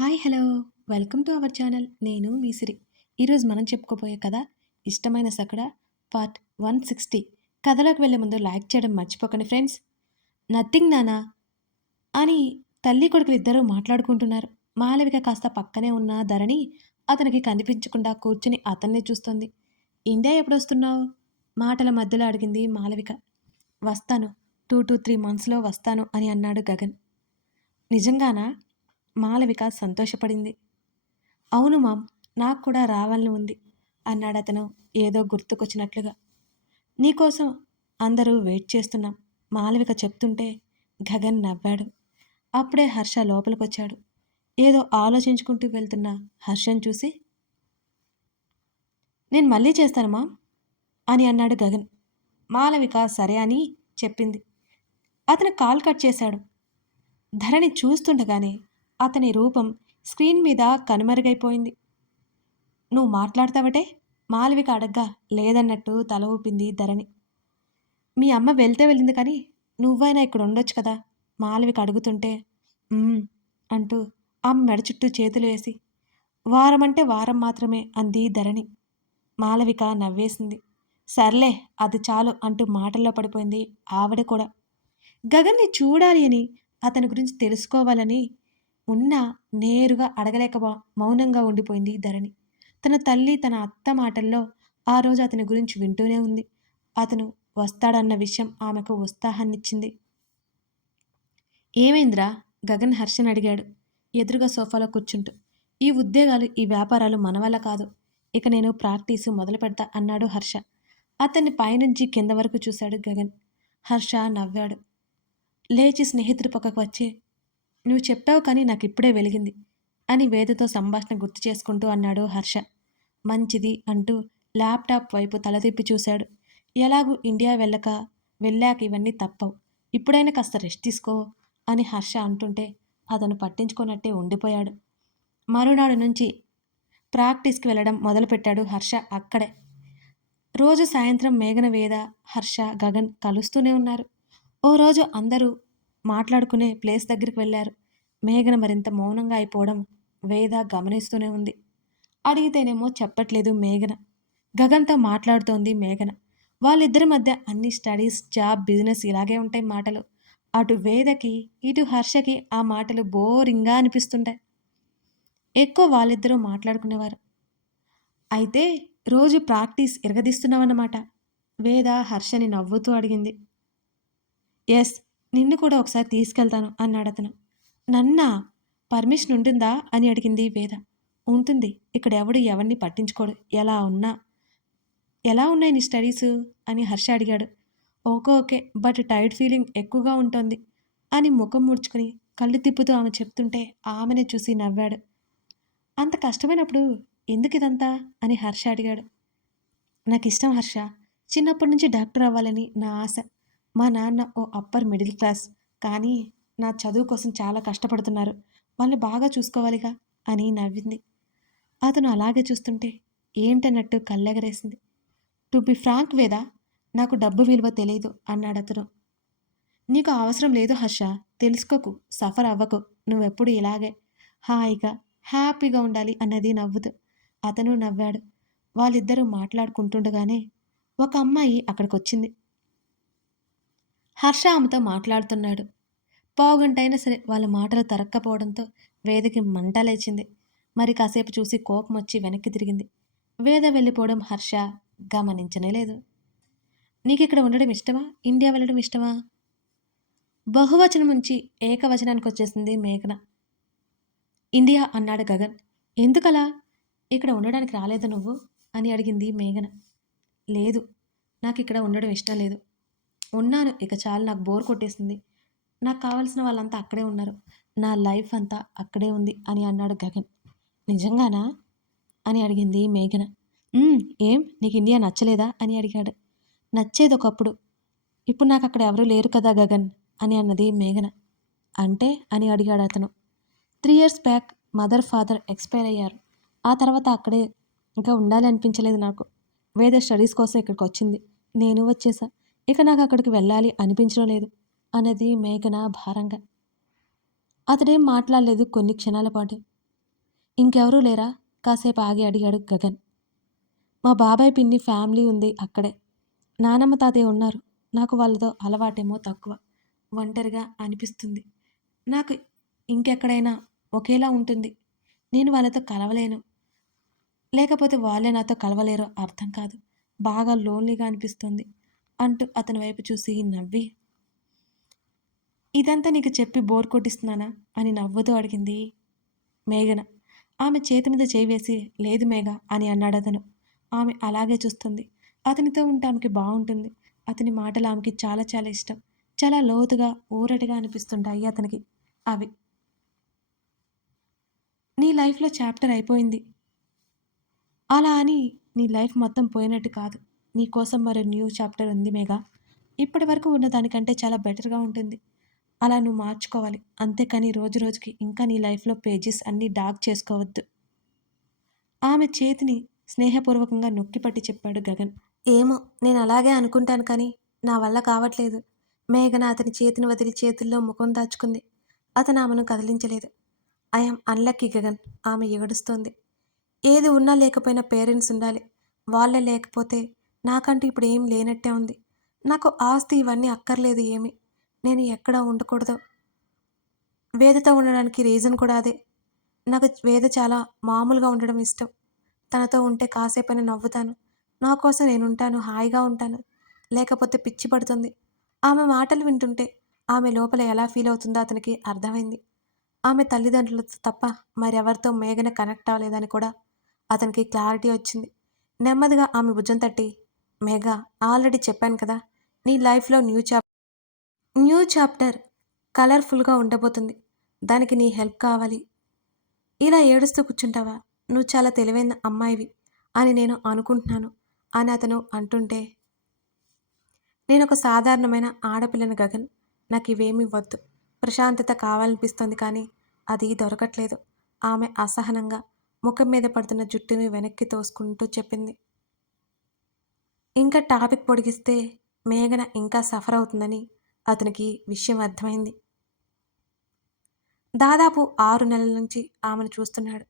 Hi hello welcome to our channel. నేను మీ సిరి. ఈరోజు మనం చెప్పుకోబోయే కథ ఇష్టమైన సకడ పార్ట్ 160. కథలోకి వెళ్ళే ముందు లైక్ చేయడం మర్చిపోకండి ఫ్రెండ్స్. నథింగ్ నానా అని తల్లి కొడుకులు ఇద్దరూ మాట్లాడుకుంటున్నారు. మాలవిక కాస్త పక్కనే ఉన్న ధరణి అతనికి కనిపించకుండా కూర్చుని అతన్నే చూస్తోంది. ఇండియా ఎప్పుడొస్తున్నావు? మాటల మధ్యలో అడిగింది మాలవిక. వస్తాను, 2 to 3 monthsలో వస్తాను అని అన్నాడు గగన్. నిజంగానా? మాలవిక సంతోషపడింది. అవును మామ్, నాకు కూడా రావాలని ఉంది అన్నాడతను ఏదో గుర్తుకొచ్చినట్లుగా. నీకోసం అందరూ వెయిట్ చేస్తున్నాం మాలవిక చెప్తుంటే గగన్ నవ్వాడు. అప్పుడే హర్ష లోపలికొచ్చాడు. ఏదో ఆలోచించుకుంటూ వెళ్తున్న హర్షం చూసి, నేను మళ్ళీ చేస్తాను మామ్ అని అన్నాడు గగన్. మాలవిక సరే అని చెప్పింది. అతను కాల్ కట్ చేశాడు. ధరణి చూస్తుండగానే అతని రూపం స్క్రీన్ మీద కనుమరుగైపోయింది. నువ్వు మాట్లాడతావటే? మాలవిక అడగ్గా లేదన్నట్టు తల ఊపింది ధరణి. మీ అమ్మ వెళ్తే వెళ్ళింది కానీ నువ్వైనా ఇక్కడ ఉండొచ్చు కదా మాలవిక అడుగుతుంటే అంటూ ఆమె మెడ చుట్టూ చేతులు వేసి వారం అంటే వారం మాత్రమే అంది ధరణి. మాలవిక నవ్వేసింది. సర్లే అది చాలు అంటూ మాటల్లో పడిపోయింది ఆవిడ కూడా. గగన్ని చూడాలి అని అతని గురించి తెలుసుకోవాలని ఉన్నా నేరుగా అడగలేక మౌనంగా ఉండిపోయింది ధరణి. తన తల్లి తన అత్త మాటల్లో ఆ రోజు అతని గురించి వింటూనే ఉంది. అతను వస్తాడన్న విషయం ఆమెకు ఉత్సాహాన్నిచ్చింది. ఏమైందిరా? గగన్ హర్షని అడిగాడు ఎదురుగా సోఫాలో కూర్చుంటూ. ఈ ఉద్యోగాలు ఈ వ్యాపారాలు మన వల్ల కాదు, ఇక నేను ప్రాక్టీసు మొదలు పెడతా అన్నాడు హర్ష. అతన్ని పైనుంచి కింద వరకు చూశాడు గగన్. హర్ష నవ్వాడు. లేచి స్నేహితుడి పక్కకు వచ్చి, నువ్వు చెప్పావు కానీ నాకు ఇప్పుడే వెలిగింది అని వేదతో సంభాషణ గుర్తు చేసుకుంటూ అన్నాడు హర్ష. మంచిది అంటూ ల్యాప్టాప్ వైపు తలతిప్పి చూశాడు. ఎలాగూ ఇండియా వెళ్ళాక ఇవన్నీ తప్పవు, ఇప్పుడైనా కాస్త రెస్ట్ తీసుకో అని హర్ష అంటుంటే అతను పట్టించుకున్నట్టే ఉండిపోయాడు. మరునాడు నుంచి ప్రాక్టీస్కి వెళ్ళడం మొదలుపెట్టాడు హర్ష అక్కడే. రోజు సాయంత్రం మేఘన, వేద, హర్ష, గగన్ కలుస్తూనే ఉన్నారు. ఓ రోజు అందరూ మాట్లాడుకునే ప్లేస్ దగ్గరికి వెళ్ళారు. మేఘన మరింత మౌనంగా అయిపోవడం వేద గమనిస్తూనే ఉంది. అడిగితేనేమో చెప్పట్లేదు మేఘన. గగన్తో మాట్లాడుతోంది మేఘన. వాళ్ళిద్దరి మధ్య అన్ని స్టడీస్, జాబ్, బిజినెస్ ఇలాగే ఉంటాయి మాటలు. అటు వేదకి ఇటు హర్షకి ఆ మాటలు బోరింగ్గా అనిపిస్తుంటాయి. ఎక్కువ వాళ్ళిద్దరూ మాట్లాడుకునేవారు. అయితే రోజు ప్రాక్టీస్ ఇరగదీస్తున్నావన్నమాట? వేద హర్షని నవ్వుతూ అడిగింది. ఎస్, నిన్ను కూడా ఒకసారి తీసుకెళ్తాను అన్నాడతను. నన్నా? పర్మిషన్ ఉంటుందా అని అడిగింది వేద. ఉంటుంది, ఇక్కడ ఎవరిని పట్టించుకోడు. ఎలా ఉన్నాయి నీ స్టడీసు అని హర్ష అడిగాడు. Okay okay, but tired feeling ఎక్కువగా ఉంటుంది అని ముఖం ముడుచుకుని కళ్ళు తిప్పుతూ ఆమె చెప్తుంటే ఆమెనే చూసి నవ్వాడు. అంత కష్టమైనప్పుడు ఎందుకు ఇదంతా అని హర్ష అడిగాడు. నాకు ఇష్టం హర్ష, చిన్నప్పటి నుంచి డాక్టర్ అవ్వాలని నా ఆశ. మా నాన్న ఓ అప్పర్ మిడిల్ క్లాస్, కానీ నా చదువు కోసం చాలా కష్టపడుతున్నారు. వాళ్ళని బాగా చూసుకోవాలిగా అని నవ్వింది. అతను అలాగే చూస్తుంటే ఏంటన్నట్టు కళ్ళెగరేసింది. టు బి ఫ్రాంక్ వేద, నాకు డబ్బు విలువ తెలియదు అన్నాడతను. నీకు అవసరం లేదు హర్ష, తెలుసుకోకు, సఫర్ అవ్వకు, నువ్వెప్పుడు ఇలాగే హాయిగా హ్యాపీగా ఉండాలి అన్నది నవ్వుతూ. అతను నవ్వాడు. వాళ్ళిద్దరూ మాట్లాడుకుంటుండగానే ఒక అమ్మాయి అక్కడికొచ్చింది. హర్ష ఆమెతో మాట్లాడుతున్నాడు. పావుగంటైనా సరే వాళ్ళ మాటలు తరక్కపోవడంతో వేదకి మంట లేచింది. మరి కాసేపు చూసి కోపం వచ్చి వెనక్కి తిరిగింది. వేద వెళ్ళిపోవడం హర్ష గమనించనే లేదు. నీకిక్కడ ఉండడం ఇష్టమా, ఇండియా వెళ్ళడం ఇష్టమా? బహువచనం నుంచి ఏకవచనానికి వచ్చేసింది మేఘన. ఇండియా అన్నాడు గగన్. ఎందుకలా? ఇక్కడ ఉండడానికి రాలేదు నువ్వు అని అడిగింది మేఘన. లేదు, నాకు ఇక్కడ ఉండడం ఇష్టం లేదు. ఉన్నాను, ఇక చాలు, నాకు బోర్ కొట్టేసింది. నాకు కావాల్సిన వాళ్ళంతా అక్కడే ఉన్నారు, నా లైఫ్ అంతా అక్కడే ఉంది అని అన్నాడు గగన్. నిజంగానా అని అడిగింది మేఘన. ఏం, నీకు ఇండియా నచ్చలేదా అని అడిగాడు. నచ్చేది ఒకప్పుడు, ఇప్పుడు నాకు అక్కడ ఎవరూ లేరు కదా గగన్ అని అన్నది మేఘన. అంటే అని అడిగాడు అతను. 3 years back mother father expire అయ్యారు. ఆ తర్వాత అక్కడే ఇంకా ఉండాలి అనిపించలేదు నాకు. వేద స్టడీస్ కోసం ఇక్కడికి వచ్చింది, నేను వచ్చేసా. ఇక నాకు అక్కడికి వెళ్ళాలి అనిపించడం లేదు అన్నది మేఘన భారంగా. అతడేం మాట్లాడలేదు కొన్ని క్షణాల పాటు. ఇంకెవరూ లేరా? కాసేపు ఆగి అడిగాడు గగన్. మా బాబాయ్ పిన్ని ఫ్యామిలీ ఉంది అక్కడే. నానమ్మ తాతయ్య ఉన్నారు. నాకు వాళ్ళతో అలవాటేమో తక్కువ. ఒంటరిగా అనిపిస్తుంది. నాకు ఇంకెక్కడైనా ఒకేలా ఉంటుంది. నేను వాళ్ళతో కలవలేను. లేకపోతే వాళ్ళే నాతో కలవలేరో అర్థం కాదు. బాగా లోన్లీగా అనిపిస్తుంది అంటూ అతని వైపు చూసి నవ్వి, ఇదంతా నీకు చెప్పి బోర్ కొట్టిస్తున్నానా అని నవ్వుతూ అడిగింది మేఘన. ఆమె చేతి మీద చేయి వేసి, లేదు మేఘ అని అన్నాడతను. ఆమె అలాగే చూస్తుంది. అతనితో ఉంటే ఆమెకి బావుంటుంది. అతని మాటలు ఆమెకి చాలా చాలా ఇష్టం. చాలా లోతుగా, ఊరటగా అనిపిస్తుంటాయి అతనికి అవి. నీ లైఫ్‌లో చాప్టర్ అయిపోయింది. అలా అని నీ లైఫ్ మొత్తం పోయినట్టు కాదు. నీ కోసం మరో న్యూ చాప్టర్ ఉంది మేఘ. ఇప్పటి వరకు ఉన్న దానికంటే చాలా బెటర్‌గా ఉంటుంది. అలా నువ్వు మార్చుకోవాలి. అంతేకాని రోజు రోజుకి ఇంకా నీ లైఫ్‌లో పేజెస్ అన్నీ డార్క్ చేసుకోవద్దు. ఆమె చేతిని స్నేహపూర్వకంగా నొక్కిపట్టి చెప్పాడు గగన్. ఏమో నేను అలాగే అనుకుంటాను కానీ నా వల్ల కావట్లేదు. మేఘన అతని చేతిని వదిలి చేతుల్లో ముఖం దాచుకుంది. అతను ఆమెను కదిలించలేదు. I'm unlucky Gagan. ఆమె ఏడుస్తోంది. ఏది ఉన్నా లేకపోయినా పేరెంట్స్ ఉండాలి. వాళ్ళే లేకపోతే నాకంటూ ఇప్పుడు ఏం లేనట్టే ఉంది. నాకు ఆస్తి ఇవన్నీ అక్కర్లేదు ఏమి. నేను ఎక్కడ ఉండకూడదు. వేదతో ఉండడానికి రీజన్ కూడా అదే. నాకు వేద చాలా మామూలుగా ఉండడం ఇష్టం. తనతో ఉంటే కాసేపైనా నవ్వుతాను. నా కోసం నేనుంటాను, హాయిగా ఉంటాను. లేకపోతే పిచ్చి పడుతుంది. ఆమె మాటలు వింటుంటే ఆమె లోపల ఎలా ఫీల్ అవుతుందో అతనికి అర్థమైంది. ఆమె తల్లిదండ్రులతో తప్ప మరెవరితో మేఘన కనెక్ట్ అవ్వలేదని కూడా అతనికి క్లారిటీ వచ్చింది. నెమ్మదిగా ఆమె భుజం తట్టి, మేఘ ఆల్రెడీ చెప్పాను కదా, నీ లైఫ్‌లో న్యూ చాప్టర్ కలర్‌ఫుల్‌గా ఉండబోతుంది. దానికి నీ హెల్ప్ కావాలి. ఇలా ఏడుస్తూ కూర్చుంటావా? నువ్వు చాలా తెలివైన అమ్మాయివి అని నేను అనుకుంటున్నాను అని అతను అంటుంటే, నేనొక సాధారణమైన ఆడపిల్లను గగన్. నాకివేమీ వద్దు. ప్రశాంతత కావాలనిపిస్తోంది కానీ అది దొరకట్లేదు. ఆమె అసహనంగా ముఖం మీద పడుతున్న జుట్టుని వెనక్కి తోసుకుంటూ చెప్పింది. ఇంకా టాపిక్ పొడిగిస్తే మేఘన ఇంకా సఫర్ అవుతుందని అతనికి విషయం అర్థమైంది. దాదాపు 6 నెలల నుంచి ఆమెను చూస్తున్నాడు.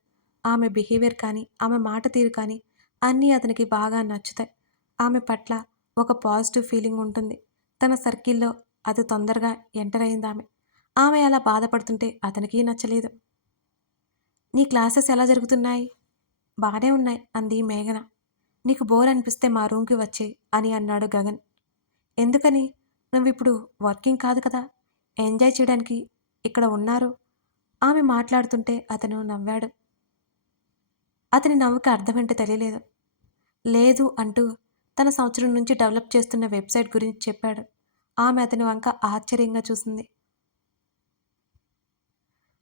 ఆమె బిహేవియర్ కానీ, ఆమె మాట తీరు కానీ అన్నీ అతనికి బాగా నచ్చుతాయి. ఆమె పట్ల ఒక పాజిటివ్ ఫీలింగ్ ఉంటుంది. తన సర్కిల్‌లో అతి తొందరగా ఎంటర్ అయిందామె. ఆమె అలా బాధపడుతుంటే అతనికి నచ్చలేదు. నీ క్లాసెస్ ఎలా జరుగుతున్నాయి? బానే ఉన్నాయి అంది మేఘన. నీకు బోర్ అనిపిస్తే మా రూమ్‌కి వచ్చేయి అని అన్నాడు గగన్. ఎందుకని? నువ్విప్పుడు వర్కింగ్ కాదు కదా! ఎంజాయ్ చేయడానికి ఇక్కడ ఉన్నారు. ఆమె మాట్లాడుతుంటే అతను నవ్వాడు. అతని నవ్వుకి అర్థమేంటో తెలియలేదు. లేదు అంటూ తన సంవత్సరం నుంచి డెవలప్ చేస్తున్న వెబ్‌సైట్ గురించి చెప్పాడు. ఆమె అతని వంక ఆశ్చర్యంగా చూసింది.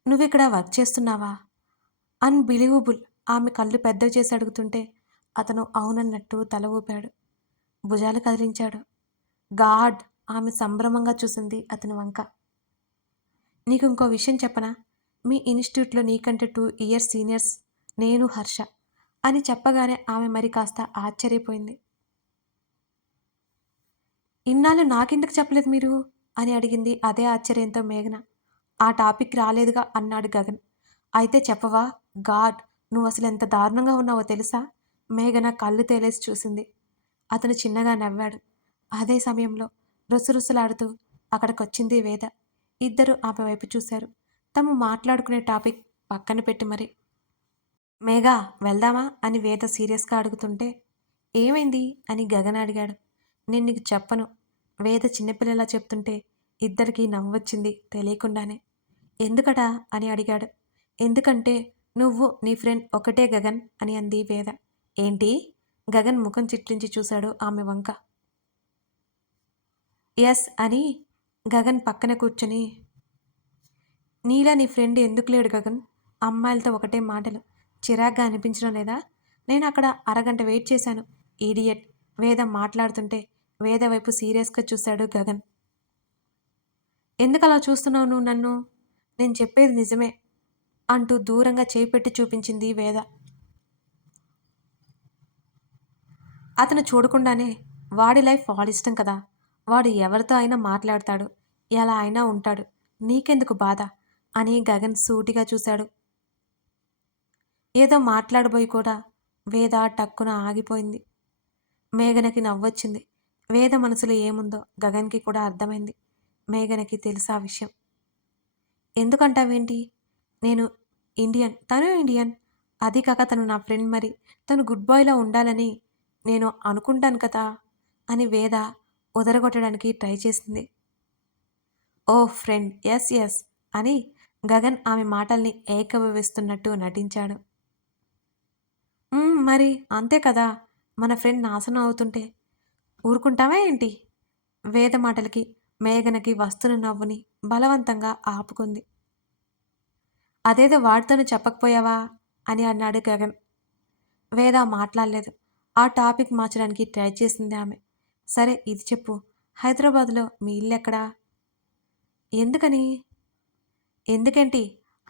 నువ్విక్కడ వర్క్ చేస్తున్నావా? అన్‌బిలీవబుల్. ఆమె కళ్ళు పెద్దవి చేసి అడుగుతుంటే అతను అవునన్నట్టు తల ఊపాడు. భుజాలు కదిలించాడు. గాడ్! ఆమె సంభ్రమంగా చూసింది అతని వంక. నీకు ఇంకో విషయం చెప్పనా? మీ ఇన్‌స్టిట్యూట్‌లో నీకంటే 2 ఇయర్స్ సీనియర్స్ నేను, హర్ష అని చెప్పగానే ఆమె మరి కాస్త ఆశ్చర్యపోయింది. ఇన్నాళ్ళు నాకెందుకు చెప్పలేదు మీరు? అని అడిగింది అదే ఆశ్చర్యంతో మేఘన. ఆ టాపిక్ రాలేదుగా అన్నాడు గగన్. అయితే చెప్పవా? గాడ్! నువ్వసలెంత దారుణంగా ఉన్నావో తెలుసా? మేఘన కళ్ళు తేలేసి చూసింది. అతను చిన్నగా నవ్వాడు. అదే సమయంలో రుసరుసలాడుతూ అక్కడికొచ్చింది వేద. ఇద్దరూ ఆమె వైపు చూశారు. తాము మాట్లాడుకునే టాపిక్ పక్కన పెట్టి మరి. మేఘా వెళ్దామా అని వేద సీరియస్‌గా అడుగుతుంటే, ఏమైంది అని గగన్ అడిగాడు. నేను నీకు చెప్పను. వేద చిన్నపిల్లలా చెప్తుంటే ఇద్దరికీ నవ్వొచ్చింది తెలియకుండానే. ఎందుకటా అని అడిగాడు. ఎందుకంటే నువ్వు నీ ఫ్రెండ్ ఒకటే గగన్ అని అంది వేద. ఏంటి? గగన్ ముఖం చిట్లించి చూశాడు ఆమె వంక. యస్ అని గగన్ పక్కన కూర్చొని, నీలా నీ ఫ్రెండ్ ఎందుకు లేడు గగన్? అమ్మాయిలతో ఒకటే మాటలు. చిరాగ్గా అనిపించడం లేదా? నేను అక్కడ అరగంట వెయిట్ చేశాను. ఈడియట్. వేద మాట్లాడుతుంటే వేద వైపు సీరియస్‌గా చూశాడు గగన్. ఎందుకలా చూస్తున్నావు నువ్వు నన్ను? నేను చెప్పేది నిజమే అంటూ దూరంగా చేయి పెట్టి చూపించింది వేద. అతను చూడకుండానే వాడి లైఫ్ వాడిష్టం కదా! వాడు ఎవరితో అయినా మాట్లాడతాడు. ఎలా అయినా ఉంటాడు. నీకెందుకు బాధ? అని గగన్ సూటిగా చూశాడు. ఏదో మాట్లాడబోయి కూడా వేద టక్కున ఆగిపోయింది. మేఘనకి నవ్వొచ్చింది. వేద మనసులో ఏముందో గగన్‌కి కూడా అర్థమైంది. మేఘనకి తెలుసా విషయం. ఎందుకంటావేంటి? నేను ఇండియన్. తను ఇండియన్. అదీ కాక తను నా ఫ్రెండ్ మరి. తను గుడ్ బాయ్‌లా ఉండాలని నేను అనుకుంటాను కదా! అని వేద ఉదరగొట్టడానికి ట్రై చేసింది. ఓహ్! ఫ్రెండ్. యెస్. యెస్. అని గగన్ ఆమె మాటల్ని ఏకీభవిస్తున్నట్టు నటించాడు. మరి అంతే కదా! మన ఫ్రెండ్ నాశనం అవుతుంటే ఊరుకుంటావా ఏంటి? వేద మాటలకి మేఘనకి వస్తున్న నవ్వుని బలవంతంగా ఆపుకుంది. అదేదో వాడితోనే చెప్పకపోయావా? అని అన్నాడు గగన్. వేద మాట్లాడలేదు. ఆ టాపిక్ మార్చడానికి ట్రై చేసింది ఆమె. సరే ఇది చెప్పు. హైదరాబాద్‌లో మీ ఇల్లెక్కడా? ఎందుకని? ఎందుకేంటి?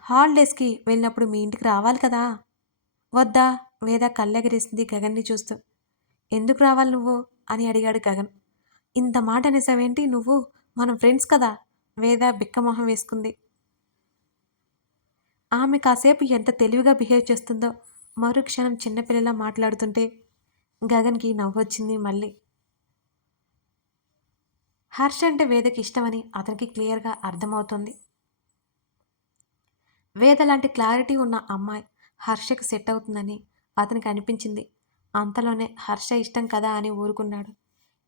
హాలిడేస్‌కి వెళ్ళినప్పుడు మీ ఇంటికి రావాలి కదా! వద్దా? వేద కళ్ళెగరేసింది గగన్‌ని చూస్తూ. ఎందుకు రావాలి నువ్వు? అని అడిగాడు గగన్. ఇంత మాట అనేసావేంటి నువ్వు? మనం ఫ్రెండ్స్ కదా! వేద బిక్కమొహం వేసుకుంది. ఆమె కాసేపు ఎంత తెలివిగా బిహేవ్ చేస్తుందో, మరుక్షణం చిన్నపిల్లలా మాట్లాడుతుంటే గగన్‌కి నవ్వొచ్చింది మళ్ళీ. హర్ష అంటే వేదకి ఇష్టమని అతనికి క్లియర్‌గా అర్థమవుతోంది. వేద లాంటి క్లారిటీ ఉన్న అమ్మాయి హర్షకి సెట్ అవుతుందని అతనికి అనిపించింది. అంతలోనే హర్ష ఇష్టం కదా అని ఊరుకున్నాడు.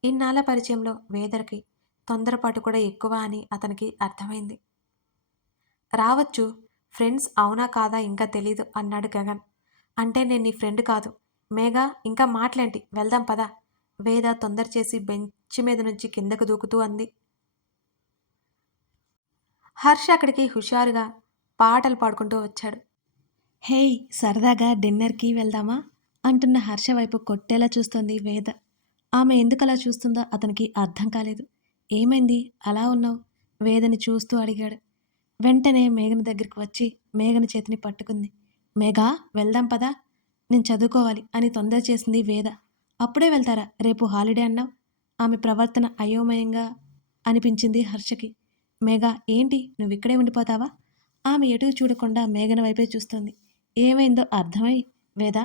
ఇన్నాళ్ల పరిచయంలో వేదకి తొందరపాటు కూడా ఎక్కువ అని అతనికి అర్థమైంది. రావచ్చు. ఫ్రెండ్స్ అవునా కాదా ఇంకా తెలీదు అన్నాడు గగన్. అంటే నేను నీ ఫ్రెండ్ కాదు. మేఘా ఇంకా మాటలేంటి వెళ్దాం పద. వేద తొందర చేసి బెంచ్ మీద నుంచి కిందకు దూకుతూ అంది. హర్ష అక్కడికి హుషారుగా పాటలు పాడుకుంటూ వచ్చాడు. హేయ్! సరదాగా డిన్నర్‌కి వెళ్దామా? అంటున్న హర్ష వైపు కొట్టేలా చూస్తోంది వేద. ఆమె ఎందుకలా చూస్తుందో అతనికి అర్థం కాలేదు. ఏమైంది? అలా ఉన్నావు? వేదని చూస్తూ అడిగాడు. వెంటనే మేఘన దగ్గరికి వచ్చి మేఘన చేతిని పట్టుకుంది. మేఘా! వెళ్దాం పదా! నేను చదువుకోవాలి అని తొందర చేసింది వేద. అప్పుడే వెళ్తారా? రేపు హాలిడే అన్నావు? ఆమె ప్రవర్తన అయోమయంగా అనిపించింది హర్షకి. మేఘా! ఏంటి? నువ్విక్కడే ఉండిపోతావా? ఆమె ఎటూ చూడకుండా మేఘన వైపే చూస్తోంది. ఏమైందో అర్థమై వేద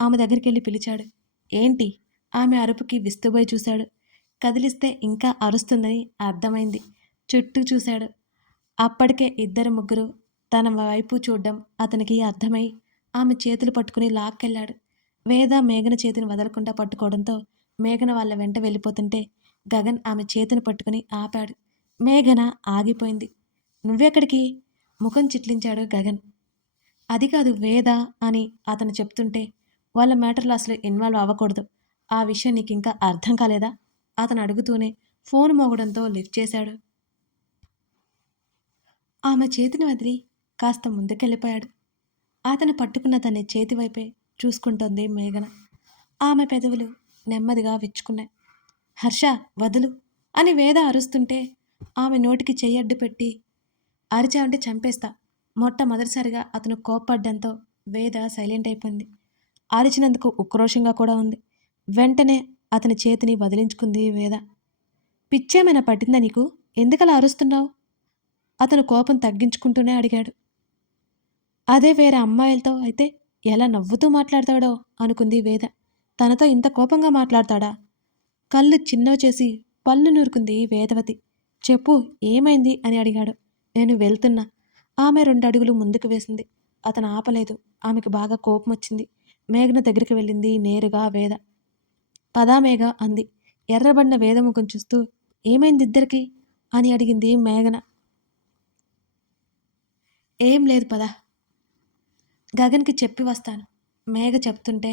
ఆమె దగ్గరికెళ్ళి పిలిచాడు. ఏంటి? ఆమె అరుపుకి విస్తుబోయి చూశాడు. కదిలిస్తే ఇంకా అరుస్తుందని అర్థమైంది. చుట్టూ చూశాడు. అప్పటికే ఇద్దరు ముగ్గురు తన వైపు చూడ్డం అతనికి అర్థమై ఆమె చేతులు పట్టుకుని లాక్కెళ్ళాడు. వేద మేఘన చేతిని వదలకుండా పట్టుకోవడంతో మేఘన వాళ్ళ వెంట వెళ్ళిపోతుంటే గగన్ ఆమె చేతిని పట్టుకుని ఆపాడు. మేఘన ఆగిపోయింది. నువ్వెక్కడికి? ముఖం చిట్లించాడు గగన్. అది కాదు వేద అని అతను చెప్తుంటే వాళ్ళ మ్యాటర్‌లో అసలు ఇన్వాల్వ్ అవ్వకూడదు. ఆ విషయం నీకింకా అర్థం కాలేదా? అతను అడుగుతూనే ఫోన్ మోగడంతో లిఫ్ట్ చేశాడు. ఆమె చేతిని వదిలి కాస్త ముందుకెళ్ళిపోయాడు. అతను పట్టుకున్న తన చేతి వైపే చూసుకుంటోంది మేఘన. ఆమె పెదవులు నెమ్మదిగా విచ్చుకున్నాయి. హర్ష వదులు అని వేద అరుస్తుంటే ఆమె నోటికి చెయ్యడ్డు పెట్టి అరిచావంటే చంపేస్తా. మొట్టమొదటిసారిగా అతను కోప్పడ్డంతో వేద సైలెంట్ అయిపోయింది. అరిచినందుకు ఉక్రోషంగా కూడా ఉంది. వెంటనే అతని చేతిని వదిలించుకుంది వేద. పిచ్చేమైనా పట్టిందా నీకు? ఎందుకలా అరుస్తున్నావు? అతను కోపం తగ్గించుకుంటూనే అడిగాడు. అదే వేరే అమ్మాయిలతో అయితే ఎలా నవ్వుతూ మాట్లాడతాడో అనుకుంది వేద. తనతో ఇంత కోపంగా మాట్లాడతాడా? కళ్ళు చిన్నవి చేసి పళ్ళు నూరుకుంది వేదవతి. చెప్పు ఏమైంది అని అడిగాడు. నేను వెళ్తున్నా. ఆమె 2 అడుగులు ముందుకు వేసింది. అతను ఆపలేదు. ఆమెకు బాగా కోపం వచ్చింది. మేఘన దగ్గరికి వెళ్ళింది నేరుగా వేద. పదా మేఘ అంది. ఎర్రబడిన వేద ముఖం చూస్తూ ఏమైంది ఇద్దరికి అని అడిగింది మేఘన. ఏం లేదు పద. గగన్‌కి చెప్పి వస్తాను. మేఘ చెప్తుంటే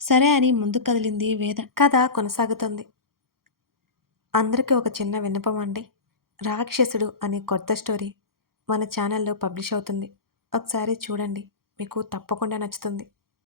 సరే అని ముందుకు కదిలింది వేద. కథ కొనసాగుతుంది. అందరికీ ఒక చిన్న విన్నపం అండి. 'రాక్షసుడు' అనే కొత్త స్టోరీ మన ఛానల్‌లో పబ్లిష్ అవుతుంది. ఒకసారి చూడండి. మీకు తప్పకుండా నచ్చుతుంది.